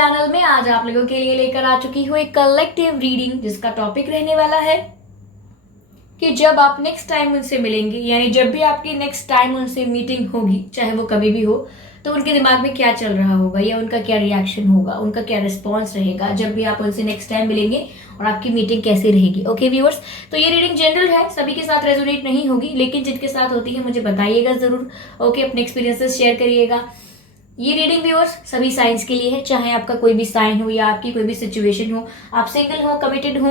Channel में आज आप लोगों के लिए लेकर आ चुकी हूँ एक कलेक्टिव रीडिंग, जिसका टॉपिक रहने वाला है कि जब आप नेक्स्ट टाइम उनसे मिलेंगे, यानी जब भी आपकी नेक्स्ट टाइम उनसे मीटिंग होगी, चाहे वो कभी भी हो, तो उनके दिमाग में क्या चल रहा होगा या उनका क्या रिएक्शन होगा, उनका क्या रिस्पॉन्स रहेगा जब भी आप उनसे नेक्स्ट टाइम मिलेंगे और आपकी मीटिंग कैसी रहेगी। ओके व्यूअर्स, तो ये रीडिंग जनरल है, सभी के साथ रेजोनेट नहीं होगी, लेकिन जिनके साथ होती है मुझे बताइएगा जरूर। ओके, अपने एक्सपीरियंसेस शेयर करिएगा। ये रीडिंग व्यूअर्स सभी साइंस के लिए है, चाहे आपका कोई भी साइन हो या आपकी कोई भी सिचुएशन हो, आप सिंगल हो, कमिटेड हो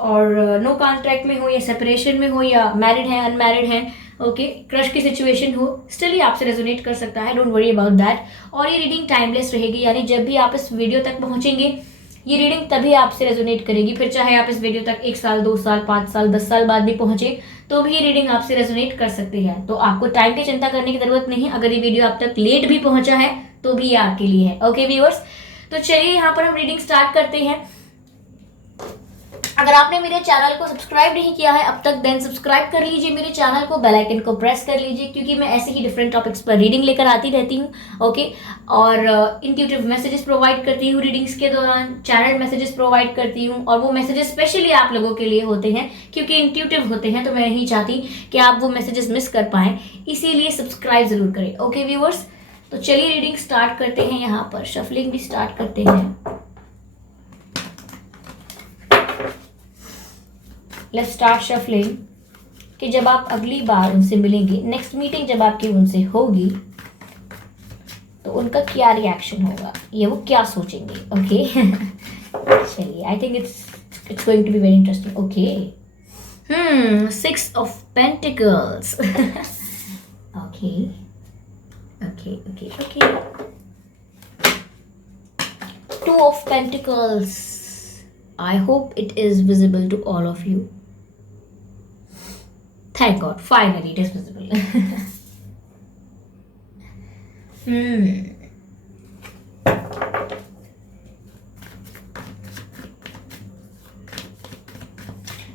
और नो कॉन्ट्रैक्ट में हो या सेपरेशन में हो या मैरिड है, अनमैरिड है, ओके, क्रश की सिचुएशन हो, स्टिल ये आपसे रेजोनेट कर सकता है। Don't worry about that. और ये रीडिंग टाइमलेस रहेगी, यानी जब भी आप इस वीडियो तक पहुंचेंगे ये रीडिंग तभी आपसे रेजोनेट करेगी। फिर चाहे आप इस वीडियो तक 1 साल, 2 साल, 5 साल, 10 साल बाद भी पहुंचे तो भी ये रीडिंग आपसे रेजोनेट कर सकती है। तो आपको टाइम की चिंता करने की जरूरत नहीं। अगर ये वीडियो आप तक लेट भी पहुंचा है तो भी ये आपके लिए है। ओके व्यूअर्स, तो चलिए यहाँ पर हम रीडिंग स्टार्ट करते हैं। अगर आपने मेरे चैनल को सब्सक्राइब नहीं किया है अब तक, देन सब्सक्राइब कर लीजिए मेरे चैनल को, बेल आइकन को प्रेस कर लीजिए, क्योंकि मैं ऐसे ही डिफरेंट टॉपिक्स पर रीडिंग लेकर आती रहती हूँ। ओके, और इंट्यूटिव मैसेजेस प्रोवाइड करती हूँ रीडिंग्स के दौरान, चैनल मैसेजेस प्रोवाइड करती हूँ, और वो मैसेजेस स्पेशली आप लोगों के लिए होते हैं क्योंकि इंट्यूटिव होते हैं, तो मैं नहीं चाहती कि आप वो मैसेजेस मिस कर पाएं, इसीलिए सब्सक्राइब जरूर करें। ओके व्यूअर्स, तो चलिए रीडिंग स्टार्ट करते हैं। यहाँ पर शफलिंग भी स्टार्ट करते हैं। लेट्स स्टार्ट शफलिंग कि जब आप अगली बार उनसे मिलेंगे, नेक्स्ट मीटिंग जब आपकी उनसे होगी, तो उनका क्या रिएक्शन होगा, ये वो क्या सोचेंगे। ओके चलिए, I think it's going to be very interesting. Okay, 6 of pentacles okay okay okay okay, 2 of Pentacles. I hope it is visible to all of you. Thank God, finally it is visible.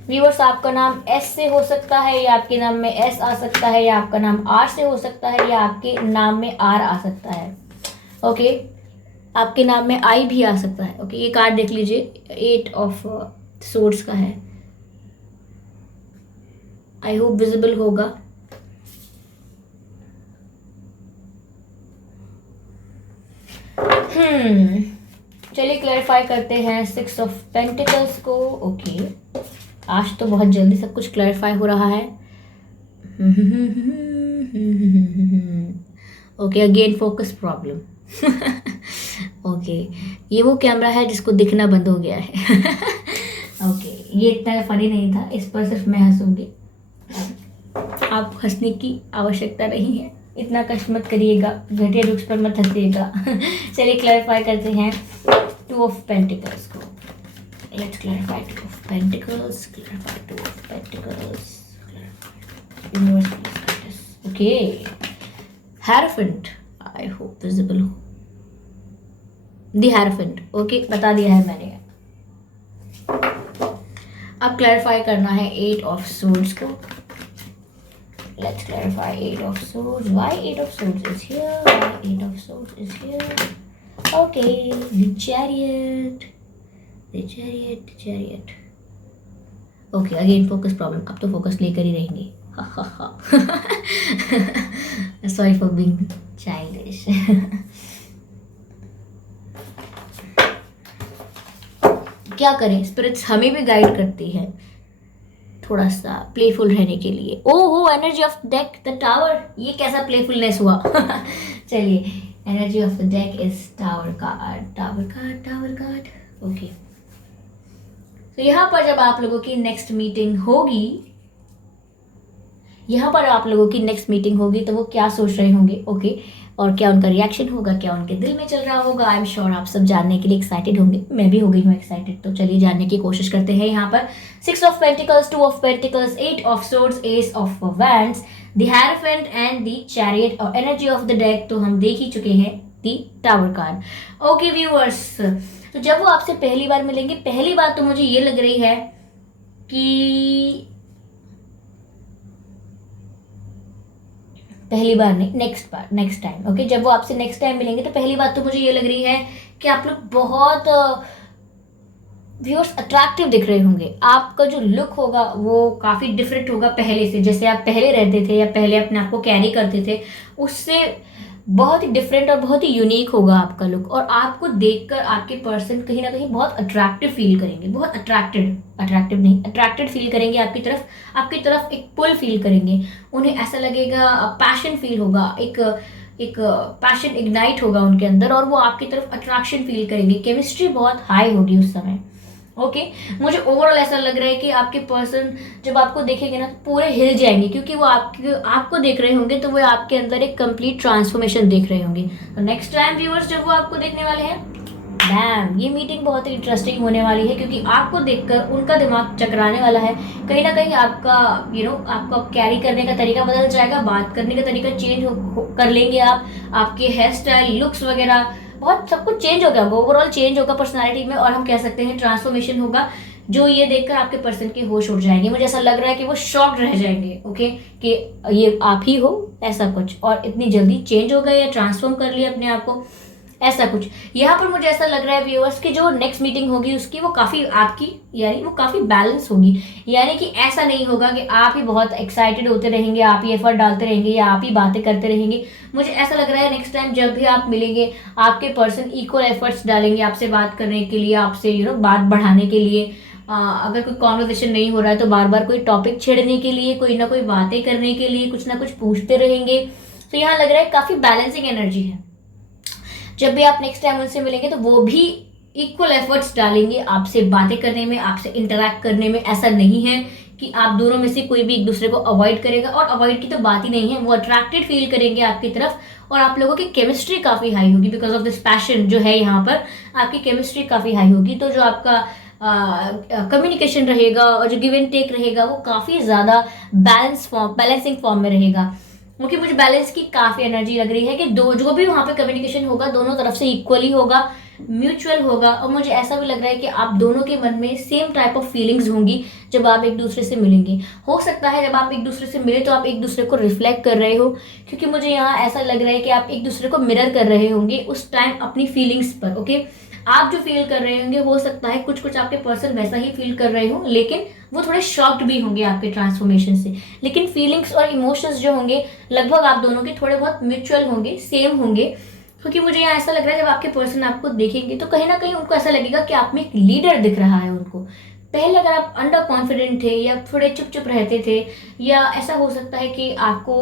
Viewers, आपका नाम S से हो सकता है या आपके नाम में एस आ सकता है, या आपका नाम आर से हो सकता है या आपके नाम में आर आ सकता है। ओके, आपके नाम में आई भी आ सकता है। ओके, ये कार्ड देख लीजिए, 8 ऑफ सोर्ड्स का है। आई होप विजिबल होगा। चलिए क्लैरिफाई करते हैं 6 ऑफ पेंटिकल्स को। ओके, आज तो बहुत जल्दी सब कुछ क्लैरिफाई हो रहा है। Okay, again focus problem. Okay, ये वो कैमरा है जिसको दिखना बंद हो गया है। ओके, ये इतना फनी नहीं था, इस पर सिर्फ मैं हंसूंगी, आप हंसने की आवश्यकता नहीं है, इतना कष्ट मत करिएगा, घटिया जोक्स पर मत हंसिएगा। चलिए क्लैरिफाई करते हैं 2 ऑफ पेंटिकल्स को। Let's clarify 2 of pentacles, clarify 2 of pentacles, okay, hierophant, I hope visible हो, दी हेरोफेंट। ओके, बता दिया है मैंने। अब क्लैरिफाई करना है 8 ऑफ सोर्ड्स को। Let's clarify 8 of swords. Why 8 of swords is here? Why 8 of swords is here? Okay, the chariot. The chariot, the chariot. Okay, again focus problem. अब तो focus लेकर ही रहेंगे। Sorry for being childish. क्या करें, spirits हमें भी guide करती है थोड़ा सा प्लेफुल रहने के लिए। ओहो, energy of deck the tower, ये कैसा प्लेफुलनेस हुआ। चलिए, energy of the deck is tower card, tower card, tower card. Okay, तो यहाँ पर जब आप लोगों की नेक्स्ट मीटिंग होगी, यहाँ पर आप लोगों की नेक्स्ट मीटिंग होगी तो वो क्या सोच रहे होंगे। ओके, और क्या उनका रिएक्शन होगा, क्या उनके दिल में चल रहा होगा। आई एम श्योर आप सब जानने के लिए एक्साइटेड होंगे, मैं भी हो गई हूँ एक्साइटेड। तो चलिए जानने की कोशिश करते हैं। यहाँ पर 6 of pentacles, 2 of pentacles, 8 of swords, S of wands, the hierophant and the chariot. और एनर्जी ऑफ द डेक तो हम देख ही चुके हैं, the tower card. Okay viewers, तो जब वो आपसे पहली बार मिलेंगे, पहली बात तो मुझे ये लग रही है कि पहली बार नहीं, नेक्स्ट बार, नेक्स्ट टाइम। ओके, जब वो आपसे नेक्स्ट टाइम मिलेंगे तो पहली बात तो मुझे ये लग रही है कि आप लोग बहुत व्यूअर्स अट्रैक्टिव दिख रहे होंगे। आपका जो लुक होगा वो काफ़ी डिफरेंट होगा पहले से, जैसे आप पहले रहते थे या पहले अपने आप को कैरी करते थे, उससे बहुत ही डिफरेंट और बहुत ही यूनिक होगा आपका लुक। और आपको देखकर आपके पर्सन कहीं ना कहीं बहुत अट्रैक्टिव फील करेंगे, बहुत अट्रैक्टिव नहीं, अट्रैक्टेड फील करेंगे आपकी तरफ एक पुल फील करेंगे। उन्हें ऐसा लगेगा, पैशन फील होगा, एक एक पैशन इग्नाइट होगा उनके अंदर और वो आपकी तरफ अट्रैक्शन फील करेंगे। केमिस्ट्री बहुत हाई होगी उस समय। ओके मुझे ओवरऑल ऐसा लग रहा है कि आपके पर्सन जब आपको देखेंगे ना तो पूरे हिल जाएंगे, क्योंकि वो आपको देख रहे होंगे तो वो आपके अंदर एक कंप्लीट ट्रांसफॉर्मेशन देख रहे होंगे। तो नेक्स्ट टाइम व्यूअर्स जब वो आपको देखने वाले हैं, डैम, ये मीटिंग बहुत ही इंटरेस्टिंग होने वाली है, क्योंकि आपको देखकर उनका दिमाग चकराने वाला है। कहीं ना कहीं आपका आपका कैरी करने का तरीका बदल जाएगा, बात करने का तरीका चेंज कर लेंगे आपके हेयर स्टाइल, लुक्स वगैरह बहुत सब कुछ चेंज हो गया होगा, ओवरऑल चेंज होगा पर्सनालिटी में, और हम कह सकते हैं ट्रांसफॉर्मेशन होगा, जो ये देखकर आपके पर्सन के होश उड़ जाएंगे। मुझे ऐसा लग रहा है कि वो शॉक्ड रह जाएंगे, ओके, कि ये आप ही हो, ऐसा कुछ, और इतनी जल्दी चेंज हो गए या ट्रांसफॉर्म कर लिया अपने आप को, ऐसा कुछ। यहाँ पर मुझे ऐसा लग रहा है व्यूअर्स की जो नेक्स्ट मीटिंग होगी उसकी वो काफ़ी आपकी यानी वो काफ़ी बैलेंस होगी। यानी कि ऐसा नहीं होगा कि आप ही बहुत एक्साइटेड होते रहेंगे, आप ही एफर्ट डालते रहेंगे या आप ही बातें करते रहेंगे। मुझे ऐसा लग रहा है नेक्स्ट टाइम जब भी आप मिलेंगे आपके पर्सन इक्वल एफर्ट्स डालेंगे आपसे बात करने के लिए, आपसे बात बढ़ाने के लिए। अगर कोई कॉन्वर्सेशन नहीं हो रहा है तो बार बार कोई टॉपिक छेड़ने के लिए, कोई ना कोई बातें करने के लिए कुछ ना कुछ पूछते रहेंगे। तो यहाँ लग रहा है काफ़ी बैलेंसिंग एनर्जी है। जब भी आप नेक्स्ट टाइम उनसे मिलेंगे तो वो भी इक्वल एफर्ट्स डालेंगे आपसे बातें करने में, आपसे इंटरैक्ट करने में। ऐसा नहीं है कि आप दोनों में से कोई भी एक दूसरे को अवॉइड करेगा, और अवॉइड की तो बात ही नहीं है, वो अट्रैक्टेड फील करेंगे आपकी तरफ, और आप लोगों की केमिस्ट्री काफ़ी हाई होगी बिकॉज ऑफ दिस पैशन जो है यहाँ पर, आपकी केमिस्ट्री काफ़ी हाई होगी। तो जो आपका कम्युनिकेशन रहेगा और जो गिव एंड टेक रहेगा वो काफ़ी ज़्यादा बैलेंसिंग फॉर्म में रहेगा। क्योंकि मुझे बैलेंस की काफ़ी एनर्जी लग रही है कि दो जो भी वहाँ पे कम्युनिकेशन होगा दोनों तरफ से इक्वली होगा, म्यूचुअल होगा। और मुझे ऐसा भी लग रहा है कि आप दोनों के मन में सेम टाइप ऑफ फीलिंग्स होंगी जब आप एक दूसरे से मिलेंगे। हो सकता है जब आप एक दूसरे से मिले तो आप एक दूसरे को रिफ्लेक्ट कर रहे हो, क्योंकि मुझे यहाँ ऐसा लग रहा है कि आप एक दूसरे को मिरर कर रहे होंगे उस टाइम अपनी फीलिंग्स पर। ओके आप जो फील कर रहे होंगे हो सकता है कुछ कुछ आपके पर्सन वैसा ही फील कर रहे हो, लेकिन वो थोड़े शॉक्ड भी होंगे आपके ट्रांसफॉर्मेशन से। लेकिन फीलिंग्स और इमोशंस जो होंगे लगभग आप दोनों के थोड़े बहुत म्यूचुअल होंगे, सेम होंगे। क्योंकि मुझे यहाँ ऐसा लग रहा है जब आपके पर्सन आपको देखेंगे तो कहीं ना कहीं उनको ऐसा लगेगा कि आप में एक लीडर दिख रहा है उनको। पहले अगर आप अंडर कॉन्फिडेंट थे या थोड़े चुप चुप रहते थे, या ऐसा हो सकता है कि आपको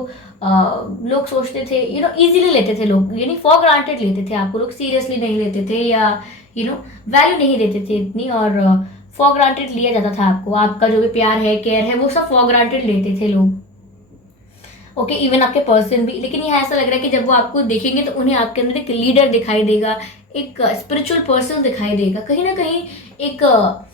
लोग सोचते थे इजीली लेते थे लोग, यानी फॉर ग्रांटेड लेते थे आपको, लोग सीरियसली नहीं लेते थे या वैल्यू नहीं देते थे इतनी, और फॉर ग्रांटेड लिया जाता था आपको, आपका जो भी प्यार है केयर है वो सब फॉर ग्रांटेड लेते थे लोग। ओके इवन आपके पर्सन भी। लेकिन यहाँ ऐसा लग रहा है कि जब वो आपको देखेंगे तो उन्हें आपके अंदर एक लीडर दिखाई देगा, एक स्पिरिचुअल पर्सन दिखाई देगा, कहीं ना कहीं एक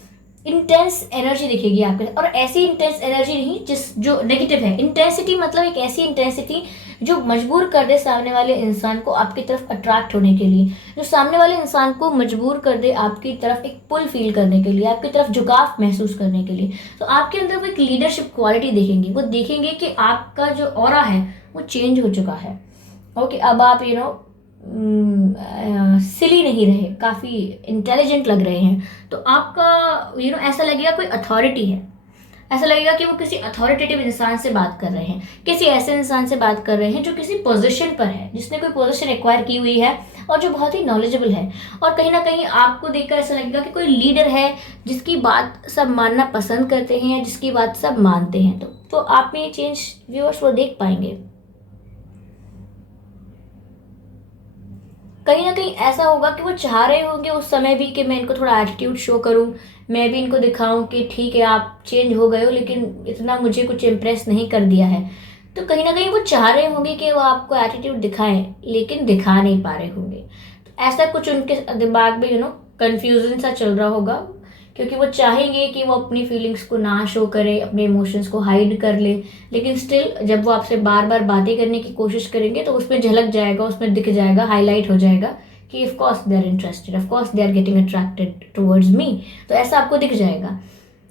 इंटेंस एनर्जी दिखेगी आपके। और ऐसी इंटेंस एनर्जी नहीं जो नेगेटिव है, इंटेंसिटी मतलब एक ऐसी इंटेंसिटी जो मजबूर कर दे सामने वाले इंसान को आपकी तरफ अट्रैक्ट होने के लिए, जो सामने वाले इंसान को मजबूर कर दे आपकी तरफ एक पुल फील करने के लिए, आपकी तरफ झुकाव महसूस करने के लिए। तो आपके अंदर वो एक लीडरशिप क्वालिटी देखेंगे, वो देखेंगे कि आपका जो ऑरा है वो चेंज हो चुका है। ओके अब आप सिली नहीं रहे, काफ़ी इंटेलिजेंट लग रहे हैं। तो आपका ऐसा लगेगा कोई अथॉरिटी है, ऐसा लगेगा कि वो किसी अथॉरिटेटिव इंसान से बात कर रहे हैं, किसी ऐसे इंसान से बात कर रहे हैं जो किसी पोजीशन पर है, जिसने कोई पोजीशन एक्वायर की हुई है और जो बहुत ही नॉलेजेबल है। और कहीं ना कहीं आपको देखकर ऐसा लगेगा कि कोई लीडर है जिसकी बात सब मानना पसंद करते हैं या जिसकी बात सब मानते हैं। तो आप में ये चेंज व्यूअर्स वो देख पाएंगे। कहीं ना कहीं ऐसा होगा कि वो चाह रहे होंगे उस समय भी कि मैं इनको थोड़ा एटीट्यूड शो करूं, मैं भी इनको दिखाऊं कि ठीक है आप चेंज हो गए हो लेकिन इतना मुझे कुछ इम्प्रेस नहीं कर दिया है। तो कहीं ना कहीं वो चाह रहे होंगे कि वो आपको एटीट्यूड दिखाएं, लेकिन दिखा नहीं पा रहे होंगे। तो ऐसा कुछ उनके दिमाग में कंफ्यूजन सा चल रहा होगा, क्योंकि वो चाहेंगे कि वो अपनी फीलिंग्स को ना शो करे, अपने इमोशंस को हाइड कर ले, लेकिन स्टिल जब वो आपसे बार बार बातें करने की कोशिश करेंगे तो उसमें झलक जाएगा, उसमें दिख जाएगा, हाईलाइट हो जाएगा कि of course they are interested, of course they are getting attracted towards me. तो ऐसा आपको दिख जाएगा।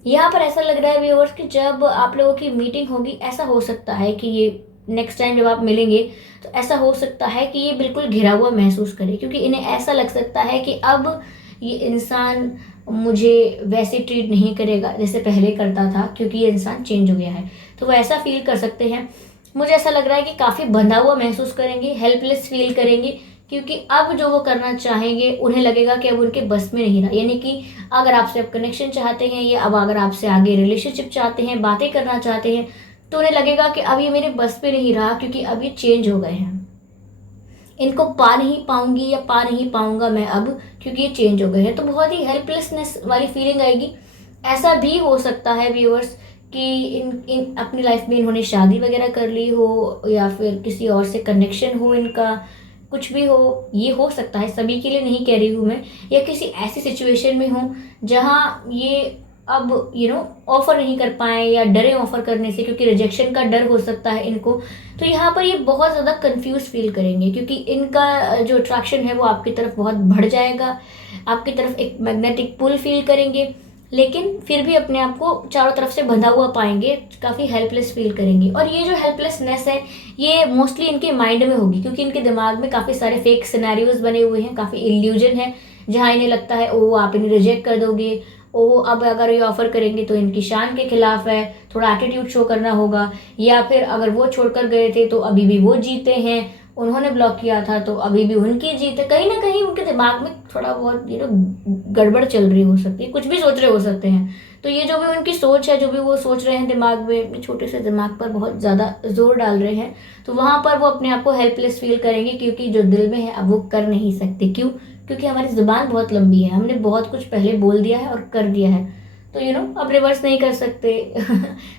यहाँ पर ऐसा लग रहा है व्यूअर्स कि जब आप लोगों की मीटिंग होगी ऐसा हो सकता है कि ये नेक्स्ट टाइम जब आप मिलेंगे तो ऐसा हो सकता है कि ये बिल्कुल घिरा हुआ महसूस करे, क्योंकि इन्हें ऐसा लग सकता है कि अब ये इंसान मुझे वैसे ट्रीट नहीं करेगा जैसे पहले करता था, क्योंकि ये इंसान चेंज हो गया है। तो वो ऐसा फील कर सकते हैं। मुझे ऐसा लग रहा है कि काफ़ी बंधा हुआ महसूस करेंगे, हेल्पलेस फील करेंगे, क्योंकि अब जो वो करना चाहेंगे उन्हें लगेगा कि अब उनके बस में नहीं रहा। यानी कि अगर आपसे अब कनेक्शन चाहते हैं या अब अगर आपसे आगे रिलेशनशिप चाहते हैं, बातें करना चाहते हैं, तो उन्हें लगेगा कि अब ये मेरे बस में नहीं रहा, क्योंकि अब ये चेंज हो गए हैं। इनको पा नहीं पाऊंगी या पा नहीं पाऊंगा मैं अब, क्योंकि ये चेंज हो गए हैं। तो बहुत ही हेल्पलेसनेस वाली फीलिंग आएगी। ऐसा भी हो सकता है व्यूअर्स कि इन अपनी लाइफ में इन्होंने शादी वगैरह कर ली हो, या फिर किसी और से कनेक्शन हो इनका, कुछ भी हो, ये हो सकता है। सभी के लिए नहीं कह रही हूँ मैं। या किसी ऐसी सिचुएशन में हो जहाँ ये अब ऑफर नहीं कर पाए या डरे ऑफर करने से, क्योंकि रिजेक्शन का डर हो सकता है इनको। तो यहाँ पर ये बहुत ज़्यादा कंफ्यूज फील करेंगे, क्योंकि इनका जो अट्रैक्शन है वो आपकी तरफ बहुत बढ़ जाएगा, आपकी तरफ एक मैग्नेटिक पुल फील करेंगे, लेकिन फिर भी अपने आप को चारों तरफ से बंधा हुआ पाएंगे, काफ़ी हेल्पलेस फील करेंगे। और ये जो हेल्पलेसनेस है ये मोस्टली इनके माइंड में होगी, क्योंकि इनके दिमाग में काफ़ी सारे फेक सिनेरियोज बने हुए हैं, काफ़ी इल्यूजन है, जहाँ इन्हें लगता है ओ आप इन्हें रिजेक्ट कर दोगे, ओ अब अगर ये ऑफर करेंगे तो इनकी शान के खिलाफ है, थोड़ा एटीट्यूड शो करना होगा, या फिर अगर वो छोड़कर गए थे तो अभी भी वो जीते हैं, उन्होंने ब्लॉक किया था तो अभी भी उनकी जीत है। कहीं ना कहीं उनके दिमाग में थोड़ा बहुत गड़बड़ चल रही हो सकती है, कुछ भी सोच रहे हो सकते हैं। तो ये जो भी उनकी सोच है, जो भी वो सोच रहे हैं दिमाग में, अपने छोटे से दिमाग पर बहुत ज़्यादा जोर डाल रहे हैं, तो वहाँ पर वो अपने आप को हेल्पलेस फील करेंगे, क्योंकि जो दिल में है अब वो कर नहीं सकते। क्यों? क्योंकि हमारी ज़ुबान बहुत लंबी है, हमने बहुत कुछ पहले बोल दिया है और कर दिया है, तो अब रिवर्स नहीं कर सकते।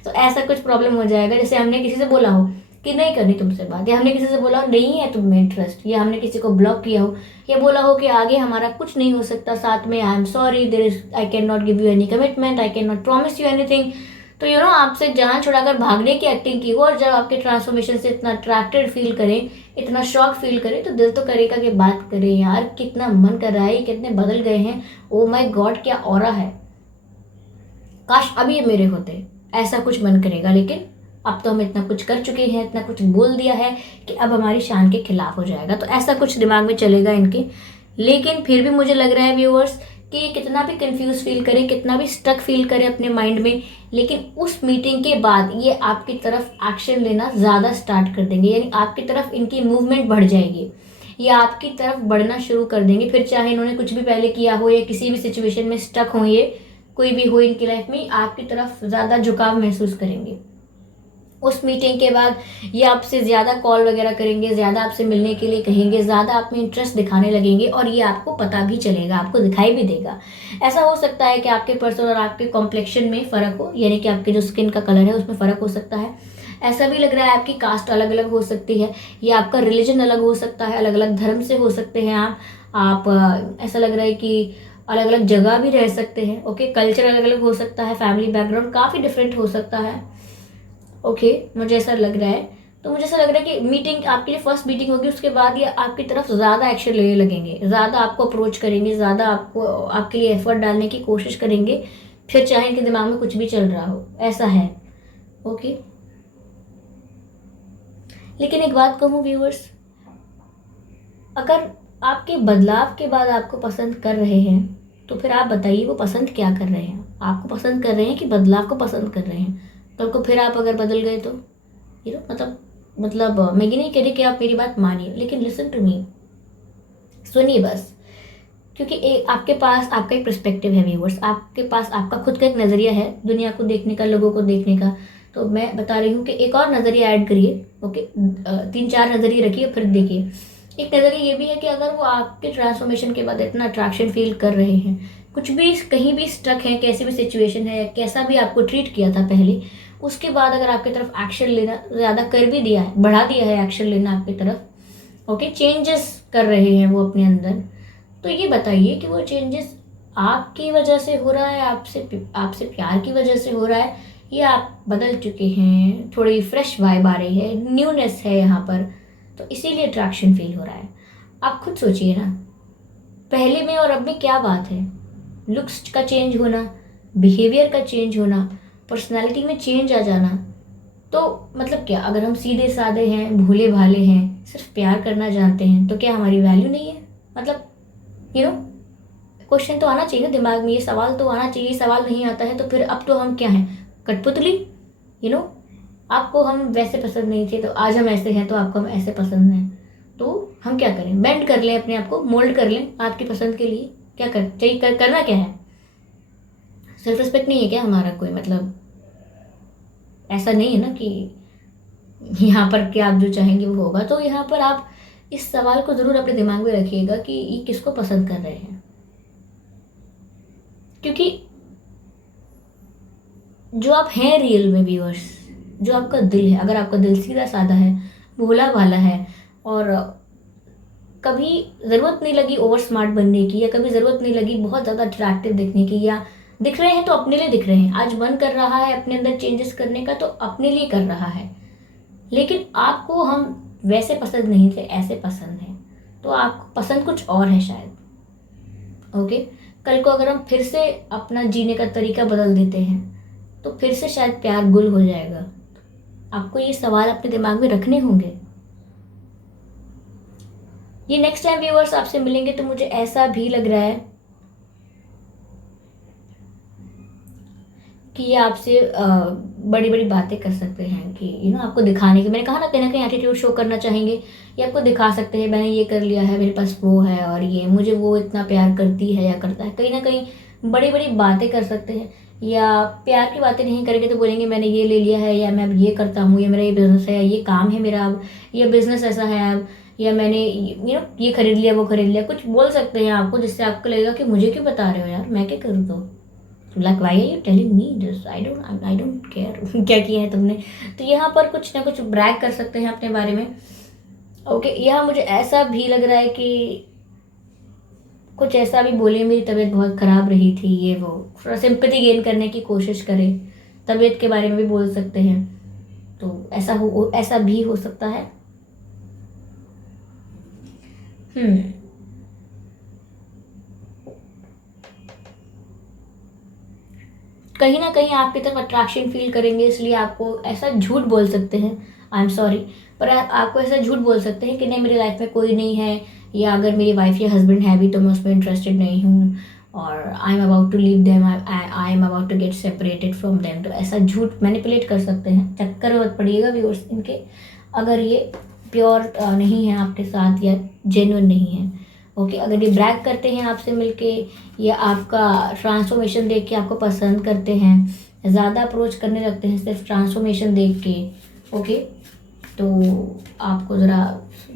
तो ऐसा कुछ प्रॉब्लम हो जाएगा। जैसे हमने किसी से बोला हो कि नहीं करनी तुमसे बात, या हमने किसी से बोला हो नहीं है तुम में इंटरेस्ट, या हमने किसी को ब्लॉक किया हो, या बोला हो कि आगे हमारा कुछ नहीं हो सकता साथ में, I am sorry, there is I can not give you any commitment, I can not promise you anything. तो आपसे जान छुड़ाकर भागने की एक्टिंग की हो, और जब आपके ट्रांसफॉर्मेशन से इतना अट्रैक्टेड फील करें, इतना शॉक फील करें, तो दिल तो करेगा कि बात करें यार, कितना मन कर रहा है, कितने बदल गए हैं, ओ माय गॉड क्या ऑरा है, काश अभी ये मेरे होते, ऐसा कुछ मन करेगा। लेकिन अब तो हम इतना कुछ कर चुके हैं, इतना कुछ बोल दिया है कि अब हमारी शान के खिलाफ हो जाएगा, तो ऐसा कुछ दिमाग में चलेगा इनके। लेकिन फिर भी मुझे लग रहा है व्यूअर्स कि कितना भी कंफ्यूज फील करें, कितना भी स्टक फील करें अपने माइंड में, लेकिन उस मीटिंग के बाद ये आपकी तरफ एक्शन लेना ज़्यादा स्टार्ट कर देंगे, यानी आपकी तरफ इनकी मूवमेंट बढ़ जाएगी, ये आपकी तरफ बढ़ना शुरू कर देंगे। फिर चाहे इन्होंने कुछ भी पहले किया हो या किसी भी सिचुएशन में स्टक हो, ये कोई भी हो इनकी लाइफ में, आपकी तरफ ज़्यादा झुकाव महसूस करेंगे। उस मीटिंग के बाद ये आपसे ज़्यादा कॉल वगैरह करेंगे, ज़्यादा आपसे मिलने के लिए कहेंगे, ज़्यादा आप में इंटरेस्ट दिखाने लगेंगे, और ये आपको पता भी चलेगा, आपको दिखाई भी देगा। ऐसा हो सकता है कि आपके पर्सन और आपके कॉम्प्लेक्शन में फ़र्क हो, यानी कि आपके जो स्किन का कलर है उसमें फ़र्क हो सकता है। ऐसा भी लग रहा है आपकी कास्ट अलग अलग हो सकती है, या आपका रिलीजन अलग हो सकता है, अलग अलग धर्म से हो सकते हैं आप ऐसा लग रहा है कि अलग अलग जगह भी रह सकते हैं। ओके, कल्चर अलग अलग हो सकता है, फैमिली बैकग्राउंड काफ़ी डिफरेंट हो सकता है। ओके, मुझे ऐसा लग रहा है। तो मुझे ऐसा लग रहा है कि मीटिंग आपकी जो फर्स्ट मीटिंग होगी उसके बाद ये आपकी तरफ ज़्यादा एक्शन लेने लगेंगे, ज़्यादा आपको अप्रोच करेंगे, ज़्यादा आपको आपके लिए एफर्ट डालने की कोशिश करेंगे, फिर चाहे इनके दिमाग में कुछ भी चल रहा हो, ऐसा है। ओके, लेकिन एक बात कहूँ व्यूअर्स, अगर आपके बदलाव के बाद आपको पसंद कर रहे हैं, तो फिर आप बताइए वो पसंद क्या कर रहे हैं? आपको पसंद कर रहे हैं कि बदलाव को पसंद कर रहे हैं? कल को फिर आप अगर बदल गए तो मतलब मैं ये नहीं कह रही कि आप मेरी बात मानिए, लेकिन लिसन टू मी, सुनिए बस। क्योंकि आपके पास आपका एक पर्सपेक्टिव है व्यूअर्स, आपके पास आपका खुद का एक नज़रिया है दुनिया को देखने का, लोगों को देखने का। तो मैं बता रही हूँ कि एक और नज़रिया ऐड करिए। ओके, 3-4 नज़रिए रखिए, फिर देखिए। एक नज़रिया ये भी है कि अगर वो आपके ट्रांसफॉर्मेशन के बाद इतना अट्रैक्शन फील कर रहे हैं, कुछ भी कहीं भी स्टक है, कैसी भी सिचुएशन है, कैसा भी आपको ट्रीट किया था पहले, उसके बाद अगर आपकी तरफ एक्शन लेना ज़्यादा कर भी दिया है, बढ़ा दिया है एक्शन लेना आपकी तरफ, ओके, चेंजेस कर रहे हैं वो अपने अंदर, तो ये बताइए कि वो चेंजेस आपकी वजह से हो रहा है, आपसे प्यार की वजह से हो रहा है, या आप बदल चुके हैं, थोड़ी फ्रेश वाइब आ रही है, न्यूनेस है यहाँ पर, तो इसीलिए अट्रैक्शन फील हो रहा है। आप खुद सोचिए ना, पहले में और अब में क्या बात है? लुक्स का चेंज होना, बिहेवियर का चेंज होना, पर्सनालिटी में चेंज आ जाना, तो मतलब क्या, अगर हम सीधे साधे हैं, भोले भाले हैं, सिर्फ प्यार करना जानते हैं, तो क्या हमारी वैल्यू नहीं है? मतलब क्वेश्चन तो आना चाहिए ना दिमाग में, ये सवाल तो आना चाहिए। सवाल नहीं आता है तो फिर अब तो हम क्या हैं, कठपुतली? यू नो आपको हम वैसे पसंद नहीं थे तो आज हम ऐसे हैं, तो आपको हम ऐसे पसंद हैं, तो हम क्या करें, बेंड कर लें अपने आप को, मोल्ड कर लें आपकी पसंद के लिए। क्या करना क्या है? सेल्फ रिस्पेक्ट नहीं है क्या हमारा कोई? मतलब ऐसा नहीं है ना कि यहाँ पर कि आप जो चाहेंगे वो होगा। तो यहाँ पर आप इस सवाल को ज़रूर अपने दिमाग में रखिएगा कि ये किसको पसंद कर रहे हैं। क्योंकि जो आप हैं रियल में व्यूअर्स, जो आपका दिल है, अगर आपका दिल सीधा साधा है, भोला भाला है, और कभी ज़रूरत नहीं लगी ओवर स्मार्ट बनने की, या कभी ज़रूरत नहीं लगी बहुत ज़्यादा अट्रैक्टिव दिखने की, या दिख रहे हैं तो अपने लिए दिख रहे हैं, आज मन कर रहा है अपने अंदर चेंजेस करने का तो अपने लिए कर रहा है, लेकिन आपको हम वैसे पसंद नहीं थे, ऐसे पसंद है, तो आपको पसंद कुछ और है शायद। ओके, कल को अगर हम फिर से अपना जीने का तरीका बदल देते हैं तो फिर से शायद प्यार गुल हो जाएगा। आपको ये सवाल अपने दिमाग में रखने होंगे। ये नेक्स्ट टाइम व्यूअर्स आपसे मिलेंगे तो मुझे ऐसा भी लग रहा है कि ये आपसे बड़ी बड़ी बातें कर सकते हैं कि आपको दिखाने की, मैंने कहा ना कहीं एटीट्यूड शो करना चाहेंगे, ये आपको दिखा सकते हैं मैंने ये कर लिया है, मेरे पास वो है, और ये मुझे वो इतना प्यार करती है या करता है, कहीं ना कहीं बड़ी बड़ी बातें कर सकते हैं। या प्यार की बातें नहीं करेंगे तो बोलेंगे मैंने ये ले लिया है, या मैं अब ये करता हूँ, या मेरा ये बिजनेस है, या ये काम है मेरा अब, या बिजनेस ऐसा है अब, या मैंने ये खरीद लिया वो खरीद लिया, कुछ बोल सकते हैं आपको जिससे आपको लगेगा कि मुझे क्यों बता रहे हो यार, मैं क्या करूँ? तो like why are you telling me this, I don't care क्या किया है तुमने। तो यहाँ पर कुछ ना कुछ ब्रैग कर सकते हैं अपने बारे में। ओके, यहाँ मुझे ऐसा भी लग रहा है कि कुछ ऐसा भी बोले मेरी तबीयत बहुत ख़राब रही थी, ये वो, थोड़ा सिंपैथी गेन करने की कोशिश करें, तबीयत के बारे में भी बोल सकते हैं, तो ऐसा भी हो सकता है। कहीं ना कहीं आपकी तरफ अट्रैक्शन फील करेंगे, इसलिए आपको ऐसा झूठ बोल सकते हैं, आई एम सॉरी, पर आपको ऐसा झूठ बोल सकते हैं कि नहीं मेरी लाइफ में कोई नहीं है, या अगर मेरी वाइफ या हस्बैंड है भी तो मैं उसमें इंटरेस्टेड नहीं हूँ, और I am about to leave them, I am about to get separated from them. तो ऐसा झूठ मैनिपुलेट कर सकते हैं, चक्कर में मत पड़िएगा व्यूअर्स इनके, अगर ये प्योर नहीं है आपके साथ या जेन्युइन नहीं है। ओके, अगर ये ब्रैग करते हैं आपसे मिलके, या आपका ट्रांसफॉर्मेशन देख के आपको पसंद करते हैं, ज़्यादा अप्रोच करने लगते हैं सिर्फ ट्रांसफॉर्मेशन देख के, ओके, तो आपको ज़रा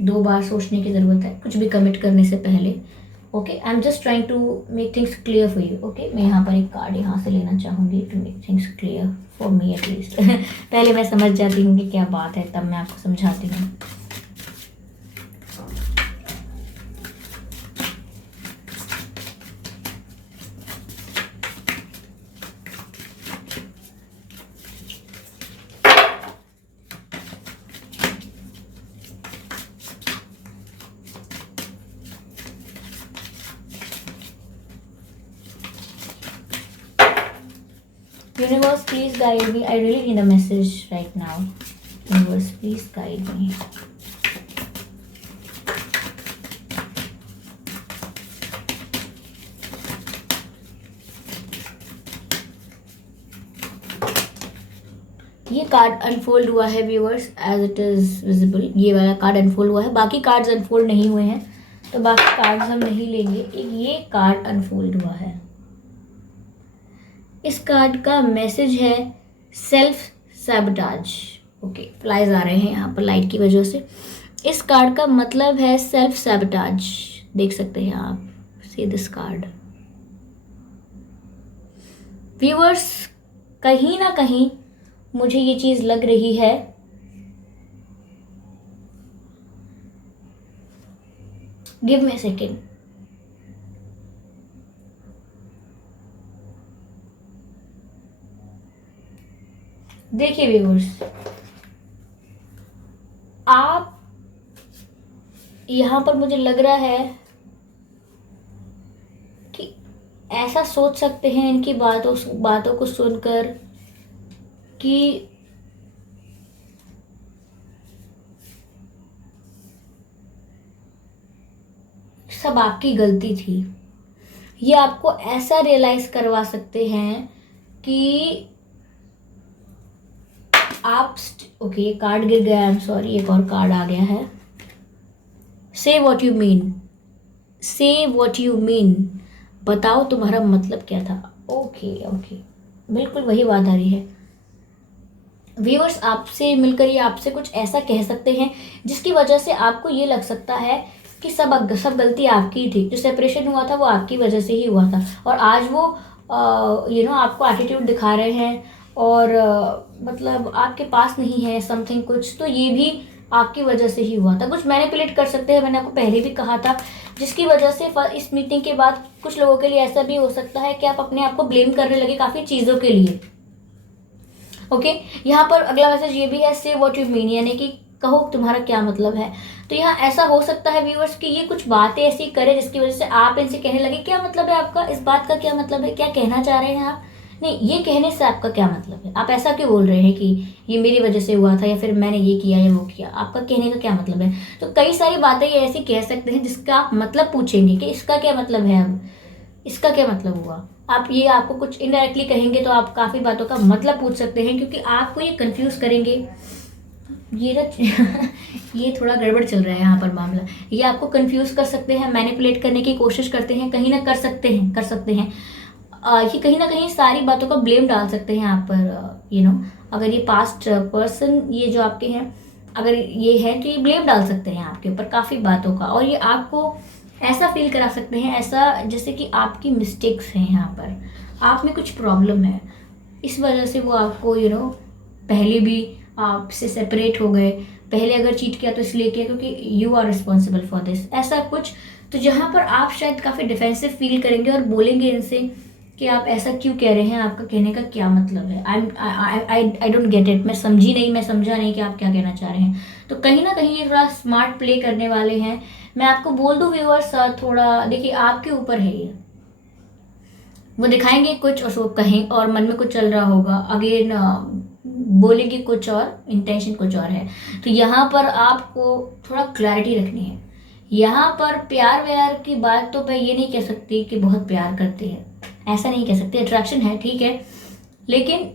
2 बार सोचने की ज़रूरत है कुछ भी कमिट करने से पहले। Okay, I am just trying to make things clear for you. Okay, मैं यहाँ पर एक कार्ड यहाँ से लेना चाहूँगी to make things clear for me at least पहले मैं समझ जाती हूँ कि क्या बात है, तब मैं आपको समझाती हूँ। Universe, please guide me. I really need a message right now. Universe, please guide me. ये कार्ड अनफोल्ड हुआ है viewers, as it is visible, ये वाला कार्ड अनफोल्ड हुआ है, बाकी कार्ड्स अनफोल्ड नहीं हुए हैं, तो बाकी कार्ड्स हम नहीं लेंगे। एक ये कार्ड अनफोल्ड हुआ है, इस कार्ड का मैसेज है सेल्फ सैबोटाज। ओके, फ्लाइज आ रहे हैं यहाँ पर लाइट की वजह से। इस कार्ड का मतलब है सेल्फ सैबोटाज, देख सकते हैं आप, सी दिस कार्ड। व्यूअर्स, कहीं ना कहीं मुझे ये चीज़ लग रही है गिव मी अ सेकेंड। देखिए व्यूअर्स, आप यहाँ पर मुझे लग रहा है कि ऐसा सोच सकते हैं इनकी बातों को सुनकर कि सब आपकी गलती थी। ये आपको ऐसा रियलाइज करवा सकते हैं कि आप ओके, ये कार्ड गिर गया, आई एम सॉरी, एक और कार्ड आ गया है। से वॉट यू मीन, से वॉट यू मीन, बताओ तुम्हारा मतलब क्या था। ओके ओके, बिल्कुल वही बात आ रही है। व्यूअर्स, आपसे मिलकर ये आपसे कुछ ऐसा कह सकते हैं जिसकी वजह से आपको ये लग सकता है कि सब गलती आपकी थी। जो सेपरेशन हुआ था वो आपकी वजह से ही हुआ था, और आज वो आपको एटीट्यूड दिखा रहे हैं और मतलब आपके पास नहीं है समथिंग कुछ, तो ये भी आपकी वजह से ही हुआ था। कुछ मैनिपुलेट कर सकते हैं, मैंने आपको पहले भी कहा था, जिसकी वजह से इस मीटिंग के बाद कुछ लोगों के लिए ऐसा भी हो सकता है कि आप अपने आप को ब्लेम करने लगे काफ़ी चीज़ों के लिए। ओके, यहाँ पर अगला मैसेज ये भी है, से व्हाट यू मीन, यानी कि कहो तुम्हारा क्या मतलब है। तो यहाँ ऐसा हो सकता है व्यूअर्स कि ये कुछ बातें ऐसी करे जिसकी वजह से आप इनसे कहने लगे क्या मतलब है आपका, इस बात का क्या मतलब है, क्या कहना चाह रहे हैं आप। नहीं, ये कहने से आपका क्या मतलब है, आप ऐसा क्यों बोल रहे हैं कि ये मेरी वजह से हुआ था या फिर मैंने ये किया या वो किया, आपका कहने का क्या मतलब है। तो कई सारी बातें ये ऐसी कह सकते हैं जिसका आप मतलब पूछेंगे कि इसका क्या मतलब है, अब इसका क्या मतलब हुआ। आप ये आपको कुछ इनडायरेक्टली कहेंगे तो आप काफ़ी बातों का मतलब पूछ सकते हैं, क्योंकि आपको ये कंफ्यूज करेंगे। ये ये थोड़ा गड़बड़ चल रहा है यहाँ पर मामला। ये आपको कंफ्यूज कर सकते हैं, मैनिपुलेट करने की कोशिश करते हैं, कहीं ना कर सकते हैं ये कहीं ना कहीं सारी बातों का ब्लेम डाल सकते हैं आप पर। अगर ये पास्ट पर्सन ये जो आपके हैं, अगर ये है तो ये ब्लेम डाल सकते हैं आपके ऊपर काफ़ी बातों का, और ये आपको ऐसा फील करा सकते हैं, ऐसा जैसे कि आपकी मिस्टेक्स हैं, यहाँ पर आप में कुछ प्रॉब्लम है, इस वजह से वो आपको पहले भी आपसे सेपरेट हो गए। पहले अगर चीट किया तो इसलिए किया क्योंकि you are responsible for this, ऐसा कुछ। तो जहाँ पर आप शायद काफ़ी डिफेंसिव फील करेंगे और बोलेंगे इनसे कि आप ऐसा क्यों कह रहे हैं, आपका कहने का क्या मतलब है, आई डोंट गेट इट, मैं समझी नहीं, मैं समझा नहीं कि आप क्या कहना चाह रहे हैं। तो कहीं ना कहीं ये थोड़ा स्मार्ट प्ले करने वाले हैं। मैं आपको बोल दूं व्यूअर्स, थोड़ा देखिए आपके ऊपर है ये, वो दिखाएंगे कुछ और सो कहें और मन में कुछ चल रहा होगा, अगेन बोलेंगे कुछ और इंटेंशन कुछ और है। तो यहाँ पर आपको थोड़ा क्लैरिटी रखनी है। यहाँ पर प्यार व्यार की बात तो मैं ये नहीं कह सकती कि बहुत प्यार करते हैं, ऐसा नहीं कह सकते, अट्रैक्शन है ठीक है, लेकिन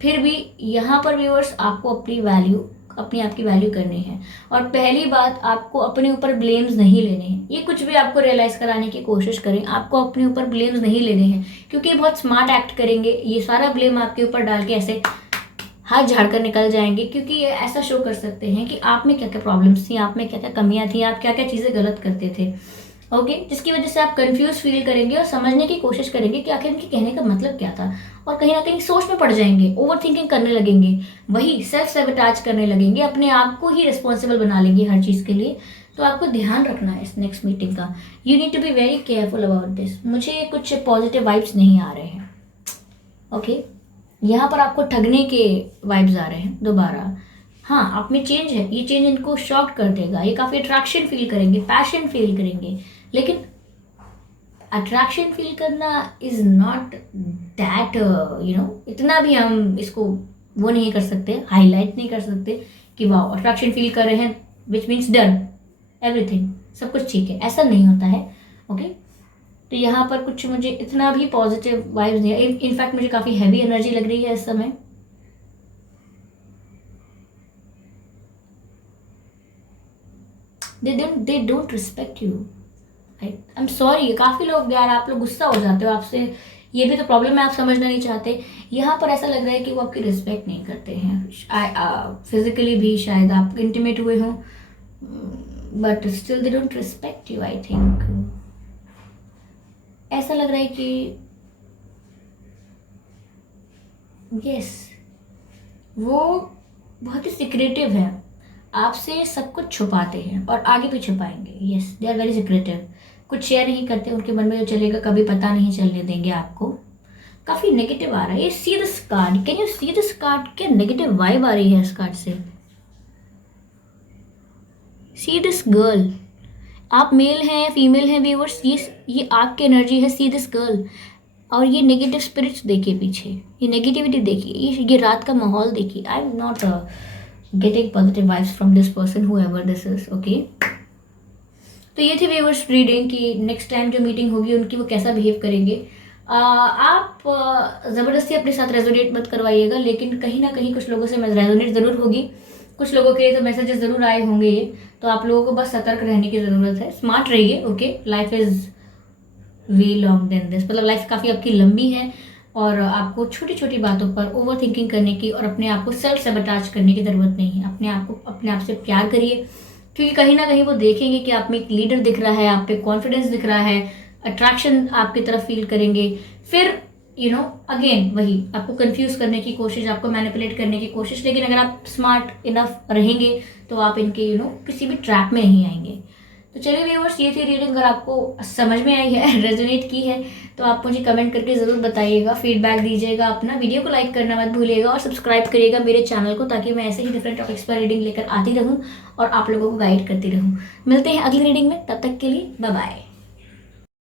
फिर भी यहाँ पर व्यूअर्स आपको अपनी आप की वैल्यू करनी है। और पहली बात, आपको अपने ऊपर ब्लेम्स नहीं लेने हैं। ये कुछ भी आपको रियलाइज कराने की कोशिश करें, आपको अपने ऊपर ब्लेम्स नहीं लेने हैं, क्योंकि ये बहुत स्मार्ट एक्ट करेंगे, ये सारा ब्लेम आपके ऊपर डाल के ऐसे हाथ झाड़ कर निकल जाएंगे, क्योंकि ये ऐसा शो कर सकते हैं कि आप में क्या क्या प्रॉब्लम्स थी, आप में क्या क्या कमियां थी, आप क्या क्या चीज़ें गलत करते थे। ओके, जिसकी वजह से आप कंफ्यूज फील करेंगे और समझने की कोशिश करेंगे कि आखिर इनके कहने का मतलब क्या था, और कहीं ना कहीं सोच में पड़ जाएंगे, ओवर थिंकिंग करने लगेंगे, वही सेल्फ सेबोटाज करने लगेंगे, अपने आप को ही रिस्पॉन्सिबल बना लेंगे हर चीज़ के लिए। तो आपको ध्यान रखना है इस नेक्स्ट मीटिंग का, you need to be very careful about this. मुझे कुछ पॉजिटिव वाइब्स नहीं आ रहे हैं। ओके, यहाँ पर आपको ठगने के वाइब्स आ रहे हैं दोबारा। हाँ, आप में चेंज है, ये चेंज इनको शॉक कर देगा, ये काफ़ी अट्रैक्शन फील करेंगे, पैशन फील करेंगे, लेकिन अट्रैक्शन फील करना इज नॉट दैट इतना भी हम इसको वो नहीं कर सकते, हाईलाइट नहीं कर सकते कि वाह अट्रैक्शन फील कर रहे हैं विच मीन्स डन एवरीथिंग, सब कुछ ठीक है, ऐसा नहीं होता है। ओके, तो यहाँ पर कुछ मुझे इतना भी पॉजिटिव वाइब्स नहीं है, इनफैक्ट मुझे काफ़ी हैवी एनर्जी लग रही है इस समय। they don't respect you. I am sorry, काफ़ी लोग यार, आप लोग गुस्सा हो जाते हो, आपसे ये भी तो प्रॉब्लम है, आप समझना नहीं चाहते। यहाँ पर ऐसा लग रहा है कि वो आपकी रिस्पेक्ट नहीं करते हैं, फिजिकली भी शायद आप इंटीमेट हुए हों, but still they don't respect you. I think ऐसा लग रहा है कि यस, वो बहुत ही सिक्रेटिव है, आपसे सब कुछ छुपाते हैं और आगे भी छुपाएंगे। Yes, they are very secretive, कुछ शेयर नहीं करते, उनके मन में जो चलेगा कभी पता नहीं चलने देंगे आपको। काफ़ी नेगेटिव आ रहा है। ये see this card, can you see this card, क्या नेगेटिव वाइब आ रही है इस कार्ड से। सी दिस गर्ल, आप मेल हैं फीमेल हैं व्यूअर्स, ये आपकी एनर्जी है, सी दिस गर्ल। और ये नेगेटिव स्पिरिट्स देखिए पीछे, ये नेगेटिविटी देखिए, ये रात का माहौल देखिए। I am not getting positive vibes from this person, whoever this is. Okay, तो ये थी व्यूअर्स रीडिंग कि नेक्स्ट टाइम जो मीटिंग होगी उनकी वो कैसा बिहेव करेंगे। आप ज़बरदस्ती अपने साथ रेजोनेट मत करवाइएगा, लेकिन कहीं ना कहीं कुछ लोगों से रेजोनेट ज़रूर होगी, कुछ लोगों के लिए तो मैसेजेस ज़रूर आए होंगे ये। तो आप लोगों को बस सतर्क रहने की ज़रूरत है, स्मार्ट रहिए। Okay, life is way long than this, मतलब लाइफ काफ़ी आपकी लंबी है और आपको छोटी छोटी बातों पर ओवर थिंकिंग करने की और अपने आप को सेल्फ सेबोटाज करने की ज़रूरत नहीं है। अपने आप को अपने आप से प्यार करिए, क्योंकि कहीं ना कहीं वो देखेंगे कि आप में एक लीडर दिख रहा है, आप पे कॉन्फिडेंस दिख रहा है, अट्रैक्शन आपकी तरफ फील करेंगे। फिर अगेन वही आपको कंफ्यूज करने की कोशिश, आपको मैनिपुलेट करने की कोशिश, लेकिन अगर आप स्मार्ट इनफ रहेंगे तो आप इनके किसी भी ट्रैप में नहीं आएंगे। तो चलिए व्यूअर्स, ये थी रीडिंग। अगर आपको समझ में आई है, रेजोनेट की है, तो आप मुझे कमेंट करके ज़रूर बताइएगा, फीडबैक दीजिएगा अपना। वीडियो को लाइक करना मत भूलिएगा और सब्सक्राइब करिएगा मेरे चैनल को, ताकि मैं ऐसे ही डिफरेंट टॉपिक्स पर रीडिंग लेकर आती रहूँ और आप लोगों को गाइड करती रहूँ। मिलते हैं अगली रीडिंग में, तब तक के लिए बाय बाय।